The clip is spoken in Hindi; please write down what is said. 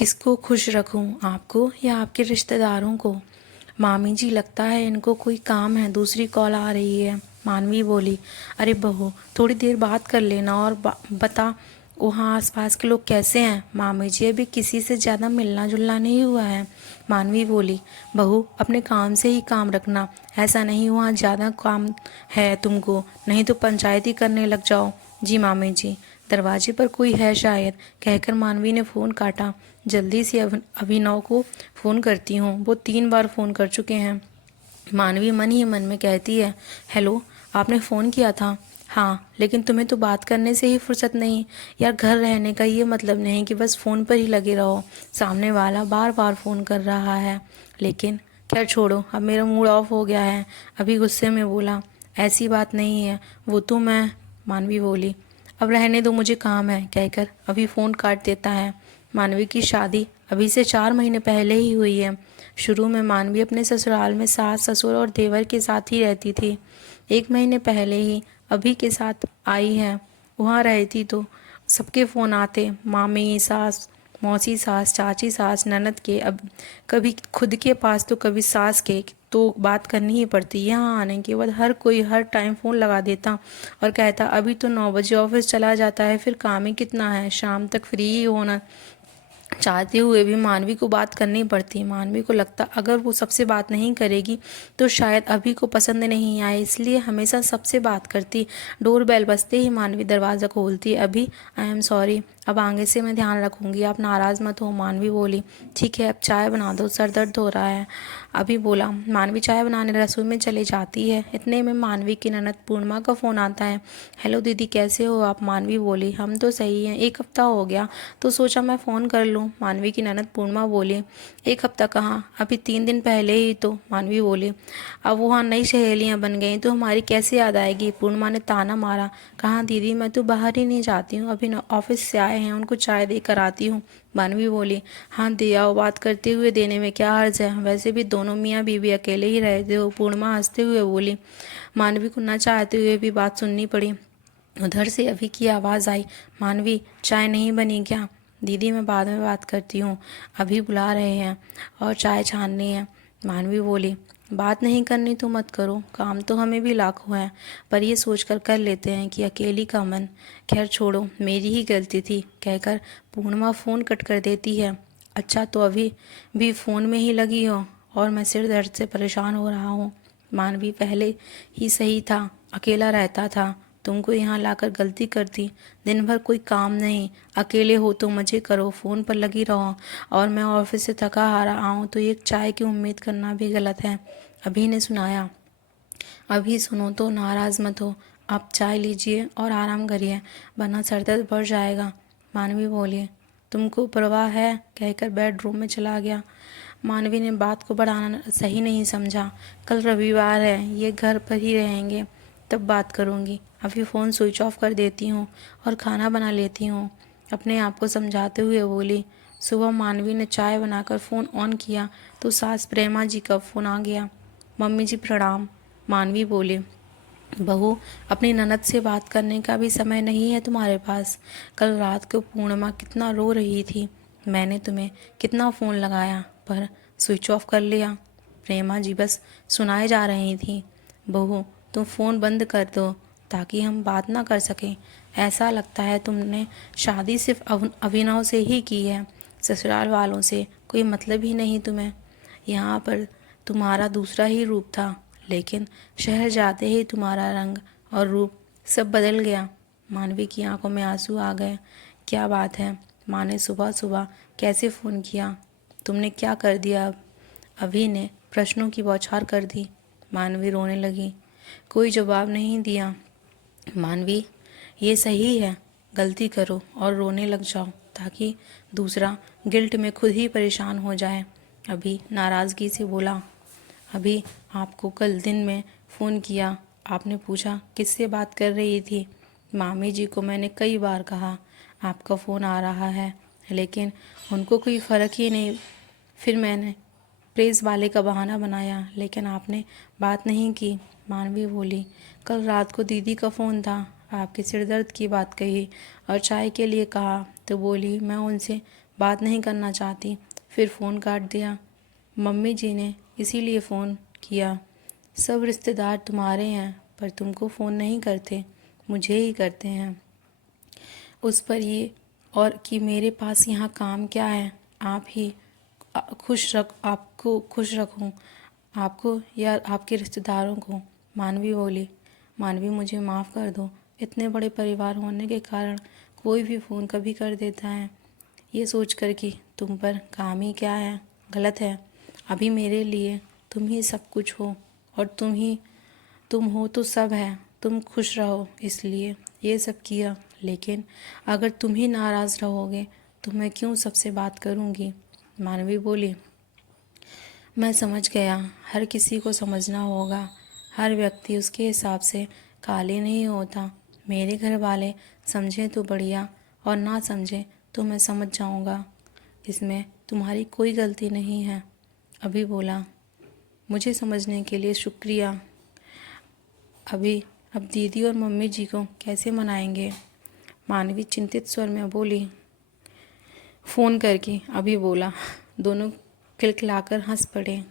किसको खुश रखूं, आपको या आपके रिश्तेदारों को। मामी जी, लगता है इनको कोई काम है, दूसरी कॉल आ रही है। मानवी बोली, अरे बहू, थोड़ी देर बात कर लेना और बता वहाँ आसपास के लोग कैसे हैं। मामी जी, अभी किसी से ज़्यादा मिलना जुलना नहीं हुआ है। मानवी बोली, बहू अपने काम से ही काम रखना, ऐसा नहीं वहाँ ज़्यादा काम है तुमको, नहीं तो पंचायती करने लग जाओ। जी मामी जी। दरवाजे पर कोई है शायद, कहकर मानवी ने फ़ोन काटा। जल्दी से अभिनव को फ़ोन करती हूँ, वो 3 बार फ़ोन कर चुके हैं। मानवी मन ही मन में कहती है, हेलो, आपने फ़ोन किया था। हाँ, लेकिन तुम्हें तो बात करने से ही फुर्सत नहीं। यार, घर रहने का ये मतलब नहीं कि बस फ़ोन पर ही लगे रहो। सामने वाला बार बार फ़ोन कर रहा है। लेकिन खैर छोड़ो, अब मेरा मूड ऑफ हो गया है। अभी गुस्से में बोला, ऐसी बात नहीं है, वो तो मैं। मानवी बोली, अब रहने दो, मुझे काम है, कहकर अभी फ़ोन काट देता है। मानवी की शादी अभी से 4 महीने पहले ही हुई है। शुरू में मानवी अपने ससुराल में सास ससुर और देवर के साथ ही रहती थी। 1 महीने पहले ही अभी के साथ आई है। वहाँ रहती तो सबके फ़ोन आते, मामी सास, मौसी सास, चाची सास, ननद के, अब कभी खुद के पास तो कभी सास के, तो बात करनी ही पड़ती। यहाँ आने के बाद हर कोई हर टाइम फ़ोन लगा देता और कहता, अभी तो 9 बजे ऑफिस चला जाता है, फिर काम ही कितना है, शाम तक फ्री ही होना चाहते हुए भी मानवी को बात करनी पड़ती। मानवी को लगता अगर वो सबसे बात नहीं करेगी तो शायद अभी को पसंद नहीं आए, इसलिए हमेशा सबसे बात करती। डोर बेल बजते ही मानवी दरवाज़ा खोलती। अभी, आई एम सॉरी, अब आगे से मैं ध्यान रखूंगी, आप नाराज़ मत हो। मानवी बोली, ठीक है, अब चाय बना दो, सर दर्द हो रहा है। अभी बोला। मानवी चाय बनाने रसोई में चली जाती है। इतने में मानवी की ननद पूर्णिमा का फ़ोन आता है। हेलो दीदी, कैसे हो आप। मानवी बोली, हम तो सही हैं, 1 हफ्ता हो गया तो सोचा मैं फ़ोन कर लूँ। मानवी की ननद पूर्णिमा बोली, 1 हफ्ता कहाँ, अभी 3 दिन पहले ही तो। मानवी बोली, अब वहाँ नई सहेलियाँ बन गई तो हमारी कैसे याद आएगी। पूर्णिमा ने ताना मारा, कहाँ दीदी, मैं तो बाहर ही नहीं जाती हूँ, अभी ऑफिस से आए हैं, उनको चाय दे कर आती हूँ। मानवी बोली, हाँ दे आओ, बात करते हुए देने में क्या हर्ज है, वैसे भी दोनों मियाँ बीवी अकेले ही रहते हो। पूर्णिमा हंसते हुए बोली। मानवी को न चाहते हुए भी बात सुननी पड़ी। उधर से अभी की आवाज़ आई, मानवी चाय नहीं बनी क्या। दीदी मैं बाद में बात करती हूँ, अभी बुला रहे हैं और चाय छाननी है। मानवी बोली, बात नहीं करनी तो मत करो, काम तो हमें भी लाखों है, पर ये सोचकर कर लेते हैं कि अकेली का मन। खैर छोड़ो, मेरी ही गलती थी, कहकर पूर्णिमा फ़ोन कट कर देती है। अच्छा, तो अभी भी फ़ोन में ही लगी हो और मैं सिर दर्द से परेशान हो रहा हूँ। मानवी, पहले ही सही था, अकेला रहता था, तुमको यहाँ लाकर गलती कर दी। दिन भर कोई काम नहीं, अकेले हो तो मज़े करो, फ़ोन पर लगी रहो, और मैं ऑफिस से थका हारा आऊँ तो एक चाय की उम्मीद करना भी गलत है। अभी ने सुनाया। अभी सुनो तो नाराज़ मत हो, आप चाय लीजिए और आराम करिए, वरना सर दर्द बढ़ जाएगा। मानवी बोली, तुमको परवाह है, कहकर बेडरूम में चला गया। मानवी ने बात को बढ़ाना सही नहीं समझा। कल रविवार है, ये घर पर ही रहेंगे, तब बात करूँगी, अभी फ़ोन स्विच ऑफ कर देती हूँ और खाना बना लेती हूँ, अपने आप को समझाते हुए बोली। सुबह मानवी ने चाय बनाकर फ़ोन ऑन किया तो सास प्रेमा जी का फ़ोन आ गया। मम्मी जी प्रणाम। मानवी बोली, बहू, अपनी ननद से बात करने का भी समय नहीं है तुम्हारे पास। कल रात को पूर्णिमा कितना रो रही थी, मैंने तुम्हें कितना फ़ोन लगाया पर स्विच ऑफ कर लिया। प्रेमा जी बस सुनाए जा रही थी। बहू, तुम फ़ोन बंद कर दो ताकि हम बात ना कर सकें। ऐसा लगता है तुमने शादी सिर्फ अभिनव से ही की है, ससुराल वालों से कोई मतलब ही नहीं तुम्हें। यहाँ पर तुम्हारा दूसरा ही रूप था, लेकिन शहर जाते ही तुम्हारा रंग और रूप सब बदल गया। मानवी की आंखों में आंसू आ गए। क्या बात है, माँ ने सुबह सुबह कैसे फ़ोन किया, तुमने क्या कर दिया अब। अभी ने प्रश्नों की बौछार कर दी। मानवी रोने लगी। कोई जवाब नहीं दिया। मानवी, ये सही है, गलती करो और रोने लग जाओ ताकि दूसरा गिल्ट में खुद ही परेशान हो जाए। अभी नाराज़गी से बोला, अभी आपको कल दिन में फ़ोन किया, आपने पूछा किससे बात कर रही थी। मामी जी को मैंने कई बार कहा आपका फ़ोन आ रहा है, लेकिन उनको कोई फ़र्क ही नहीं। फिर मैंने प्रेस वाले का बहाना बनाया, लेकिन आपने बात नहीं की। मानवी बोली, कल रात को दीदी का फ़ोन था, आपके सिर दर्द की बात कही और चाय के लिए कहा तो बोली मैं उनसे बात नहीं करना चाहती। फिर फ़ोन काट दिया। मम्मी जी ने इसीलिए फ़ोन किया। सब रिश्तेदार तुम्हारे हैं पर तुमको फ़ोन नहीं करते, मुझे ही करते हैं। उस पर ये और कि मेरे पास यहाँ काम क्या है, आप ही आपको खुश रखूं, आपको या आपके रिश्तेदारों को। मानवी बोली, मानवी मुझे माफ़ कर दो, इतने बड़े परिवार होने के कारण कोई भी फ़ोन कभी कर देता है, ये सोच कर कि तुम पर काम ही क्या है, गलत है। अभी मेरे लिए तुम ही सब कुछ हो और तुम हो तो सब है। तुम खुश रहो इसलिए ये सब किया, लेकिन अगर तुम ही नाराज़ रहोगे तो मैं क्यों सबसे बात करूँगी। मानवी बोली, मैं समझ गया, हर किसी को समझना होगा, हर व्यक्ति उसके हिसाब से काले नहीं होता। मेरे घर वाले समझें तो बढ़िया और ना समझें तो मैं समझ जाऊँगा, इसमें तुम्हारी कोई गलती नहीं है। अभी बोला, मुझे समझने के लिए शुक्रिया। अब दीदी और मम्मी जी को कैसे मनाएंगे। मानवी चिंतित स्वर में बोली, फ़ोन करके। अभी बोला, दोनों खिलखिलाकर हंस पड़े।